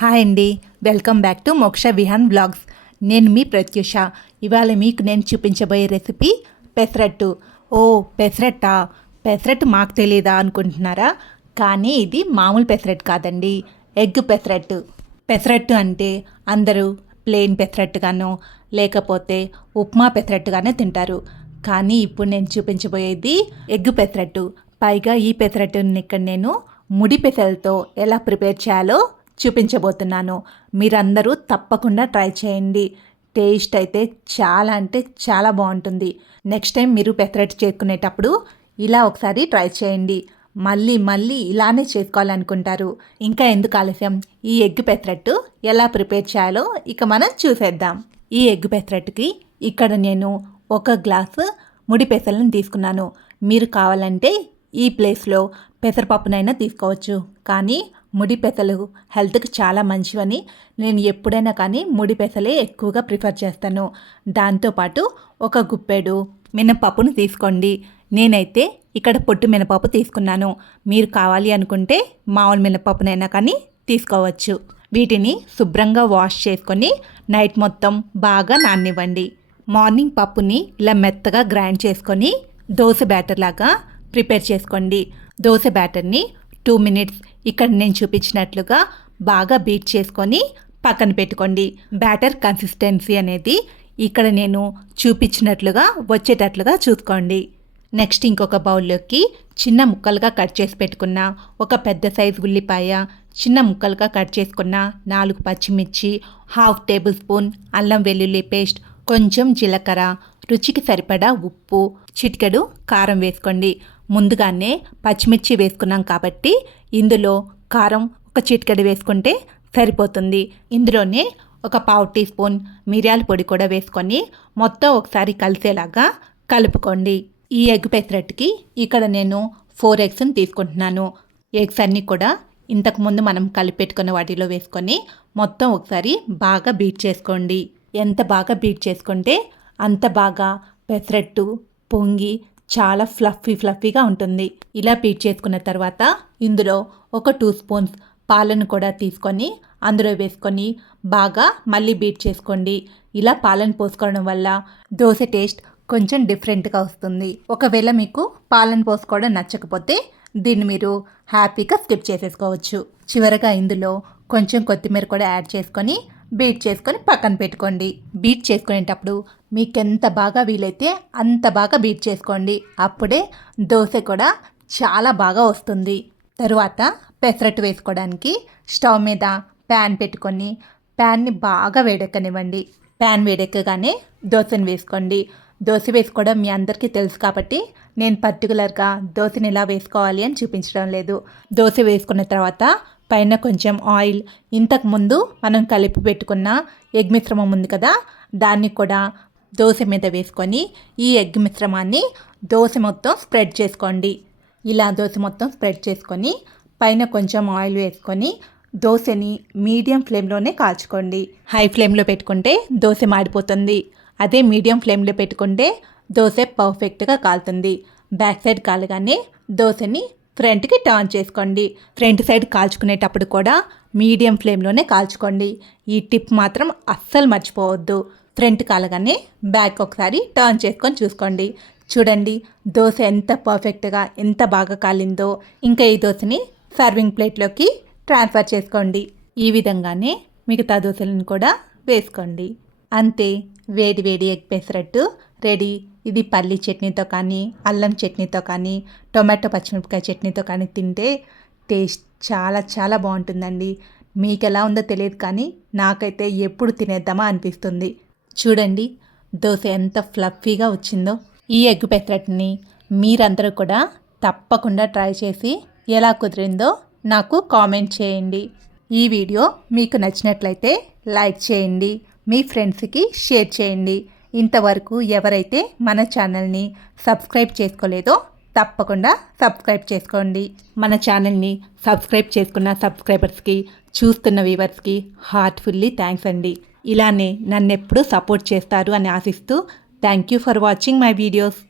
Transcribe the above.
Hi అండి. Welcome back to మోక్ష Vihaan blogs. నేను మీ ప్రత్యూష. ఇవాళ మీకు నేను చూపించబోయే రెసిపీ పెసరట్టు. ఓ పెసరట్టా? పెసరట్టు మాకు తెలియదా అనుకుంటున్నారా? కానీ ఇది మామూలు పెసరట్టు కాదండి. ఎగ్ పెసరట్టు. పెసరట్టు అంటే అందరూ ప్లెయిన్ పెసరట్టుగానో లేకపోతే ఉప్మా పెసరట్టుగానే తింటారు. కానీ ఇప్పుడు నేను చూపించబోయేది ఎగ్ పెసరట్టు. పైగా ఈ పెసరట్టుని ఇక్కడ నేను ముడి పెసలతో ఎలా ప్రిపేర్ చేయాలో చూపించబోతున్నాను. మీరందరూ తప్పకుండా ట్రై చేయండి. టేస్ట్ అయితే చాలా అంటే చాలా బాగుంటుంది. నెక్స్ట్ టైం మీరు పెసరట్టు చేసుకునేటప్పుడు ఇలా ఒకసారి ట్రై చేయండి. మళ్ళీ మళ్ళీ ఇలానే చేసుకోవాలనుకుంటారు. ఇంకా ఎందుకు ఆలస్యం? ఈ ఎగ్ పెసరట్టు ఎలా ప్రిపేర్ చేయాలో ఇక మనం చూసేద్దాం. ఈ ఎగ్ పెసరట్టుకి ఇక్కడ నేను ఒక గ్లాసు ముడి పెసలను తీసుకున్నాను. మీరు కావాలంటే ఈ ప్లేస్లో పెసరపప్పునైనా తీసుకోవచ్చు. కానీ ముడి పెసలు హెల్త్కి చాలా మంచివని నేను ఎప్పుడైనా కానీ ముడి పెసలే ఎక్కువగా ప్రిఫర్ చేస్తాను. దాంతోపాటు ఒక గుప్పెడు మినపప్పును తీసుకోండి. నేనైతే ఇక్కడ పొట్టు మినపప్పు తీసుకున్నాను. మీరు కావాలి అనుకుంటే మామూలు మినపప్పునైనా కానీ తీసుకోవచ్చు. వీటిని శుభ్రంగా వాష్ చేసుకొని నైట్ మొత్తం బాగా నానివ్వండి మార్నింగ్ పప్పుని ఇలా మెత్తగా గ్రైండ్ చేసుకొని దోశ బ్యాటర్ లాగా ప్రిపేర్ చేసుకోండి. దోశ బ్యాటర్ని టూ మినిట్స్ ఇక్కడ నేను చూపించినట్లుగా బాగా బీట్ చేసుకొని పక్కన పెట్టుకోండి. బ్యాటర్ కన్సిస్టెన్సీ అనేది ఇక్కడ నేను చూపించినట్లుగా వచ్చేటట్లుగా చూసుకోండి. నెక్స్ట్ ఇంకొక బౌల్లోకి చిన్న ముక్కలుగా కట్ చేసి పెట్టుకున్న ఒక పెద్ద సైజు ఉల్లిపాయ చిన్న ముక్కలుగా కట్ చేసుకున్న నాలుగు పచ్చిమిర్చి హాఫ్ టేబుల్ స్పూన్ అల్లం వెల్లుల్లి పేస్ట్ కొంచెం జీలకర్ర రుచికి సరిపడా ఉప్పు చిటికెడు కారం వేసుకోండి. ముందుగానే పచ్చిమిర్చి వేసుకున్నాం కాబట్టి ఇందులో కారం ఒక చిటికెడు వేసుకుంటే సరిపోతుంది. ఇందులోనే ఒక పావు టీ స్పూన్ మిరియాల పొడి కూడా వేసుకొని మొత్తం ఒకసారి కలిసేలాగా కలుపుకోండి. ఈ ఎగ్ పెసరట్టుకి ఇక్కడ నేను ఫోర్ ఎగ్స్ని తీసుకుంటున్నాను. ఎగ్స్ అన్నీ కూడా ఇంతకుముందు మనం కలిపెట్టుకున్న వాటిలో వేసుకొని మొత్తం ఒకసారి బాగా బీట్ చేసుకోండి. ఎంత బాగా బీట్ చేసుకుంటే అంత బాగా పెసరట్టు పొంగి చాలా ఫ్లఫీ ఫ్లఫీగా ఉంటుంది. ఇలా పీట్ చేసుకున్న తర్వాత ఇందులో ఒక టూ స్పూన్స్ పాలను కూడా తీసుకొని అందులో వేసుకొని బాగా మళ్ళీ బీట్ చేసుకోండి. ఇలా పాలను పోసుకోవడం వల్ల దోశ టేస్ట్ కొంచెం డిఫరెంట్గా వస్తుంది. ఒకవేళ మీకు పాలను పోసుకోవడం నచ్చకపోతే దీన్ని మీరు హ్యాపీగా స్కిప్ చేసేసుకోవచ్చు. చివరగా ఇందులో కొంచెం కొత్తిమీర కూడా యాడ్ చేసుకొని బీట్ చేసుకొని పక్కన పెట్టుకోండి. బీట్ చేసుకునేటప్పుడు మీకు ఎంత బాగా వీలైతే అంత బాగా బీట్ చేసుకోండి. అప్పుడే దోశ కూడా చాలా బాగా వస్తుంది. తరువాత పెసరట్టు వేసుకోవడానికి స్టవ్ మీద ప్యాన్ పెట్టుకొని ప్యాన్ని బాగా వేడెక్కనివ్వండి. ప్యాన్ వేడెక్కగానే దోశను వేసుకోండి. దోశ వేసుకోవడం మీ అందరికీ తెలుసు కాబట్టి నేను పర్టికులర్గా దోశని ఎలా వేసుకోవాలి అని చూపించడం లేదు. దోశ వేసుకున్న తర్వాత పైన కొంచెం ఆయిల్ ఇంతకు ముందు మనం కలిపి పెట్టుకున్న ఎగ్ మిశ్రమం ఉంది కదా దాన్ని కూడా దోశ మీద వేసుకొని ఈ ఎగ్ మిశ్రమాన్ని దోశ మొత్తం స్ప్రెడ్ చేసుకోండి. ఇలా దోశ మొత్తం స్ప్రెడ్ చేసుకొని పైన కొంచెం ఆయిల్ వేసుకొని దోశని మీడియం ఫ్లేమ్లోనే కాల్చుకోండి. హై ఫ్లేమ్లో పెట్టుకుంటే దోశ మాడిపోతుంది. అదే మీడియం ఫ్లేమ్లో పెట్టుకుంటే దోశ పర్ఫెక్ట్గా కాలుతుంది. బ్యాక్ సైడ్ కాలగానే దోశని ఫ్రంట్కి టర్న్ చేసుకోండి. ఫ్రంట్ సైడ్ కాల్చుకునేటప్పుడు కూడా మీడియం ఫ్లేమ్లోనే కాల్చుకోండి. ఈ టిప్ మాత్రం అస్సలు మర్చిపోవద్దు. ఫ్రంట్ కాలగానే బ్యాక్ ఒకసారి టర్న్ చేసుకొని చూసుకోండి. చూడండి దోశ ఎంత పర్ఫెక్ట్గా ఎంత బాగా కాలిందో. ఇంకా ఈ దోశని సర్వింగ్ ప్లేట్లోకి ట్రాన్స్ఫర్ చేసుకోండి. ఈ విధంగానే మిగతా దోశలను కూడా వేసుకోండి. అంతే. వేడి వేడి ఎగ్ పెసరట్టు రెడీ. ఇది పల్లి చట్నీతో కానీ అల్లం చట్నీతో కానీ టొమాటో పచ్చిమిరపకాయ చట్నీతో కానీ తింటే టేస్ట్ చాలా చాలా బాగుంటుందండి. మీకు ఎలా ఉందో తెలియదు కానీ నాకైతే ఎప్పుడు తినేద్దామా అనిపిస్తుంది. చూడండి దోశ ఎంత ఫ్లఫీగా వచ్చిందో. ఈ ఎగ్ పెసరట్ని మీరందరూ కూడా తప్పకుండా ట్రై చేసి ఎలా కుదిరిందో నాకు కామెంట్ చేయండి. ఈ వీడియో మీకు నచ్చినట్లయితే లైక్ చేయండి. మీ ఫ్రెండ్స్కి షేర్ చేయండి. ఇంతవరకు ఎవరైతే మన ఛానల్ని సబ్స్క్రైబ్ చేసుకోలేదో తప్పకుండా సబ్స్క్రైబ్ చేసుకోండి. మన ఛానల్ని సబ్స్క్రైబ్ చేసుకున్న సబ్స్క్రైబర్స్కి చూస్తున్న వ్యూవర్స్కి హార్ట్ఫుల్లీ థ్యాంక్స్ అండి. ఇలానే నన్ను ఎప్పుడూ సపోర్ట్ చేస్తారు అని ఆశిస్తూ thank you for watching my videos.